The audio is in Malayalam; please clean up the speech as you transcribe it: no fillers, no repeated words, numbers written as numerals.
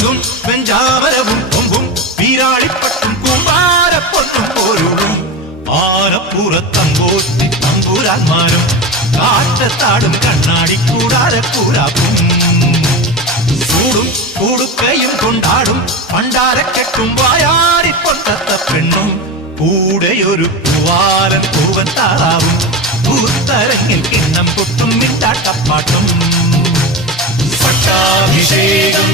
ചങ്കും വെഞ്ചാമരവും കൊമ്പും വീരാളിപ്പട്ടും കൂമ്പാരപ്പൊട്ടും പോരുളും ആനപ്പുറത്തങ്കോട്ടി തമ്പുരാന്മാരും കാറ്റത്താടും കണ്ണാടിക്കൂടാരക്കൂരാപ്പും ചൂടും കൂടുക്കയും കൊണ്ടാടും പണ്ടാരക്കെട്ടും വായാടിപ്പൊട്ടത്ത പെണ്ണും കൂടെയൊരു പൂവാലൻ പൂവൻ താറാവും പൂത്തരങ്ങിൽ കിണ്ണം പൊട്ടും മിണ്ടാട്ടപ്പാട്ടും പട്ടാഭിഷേകം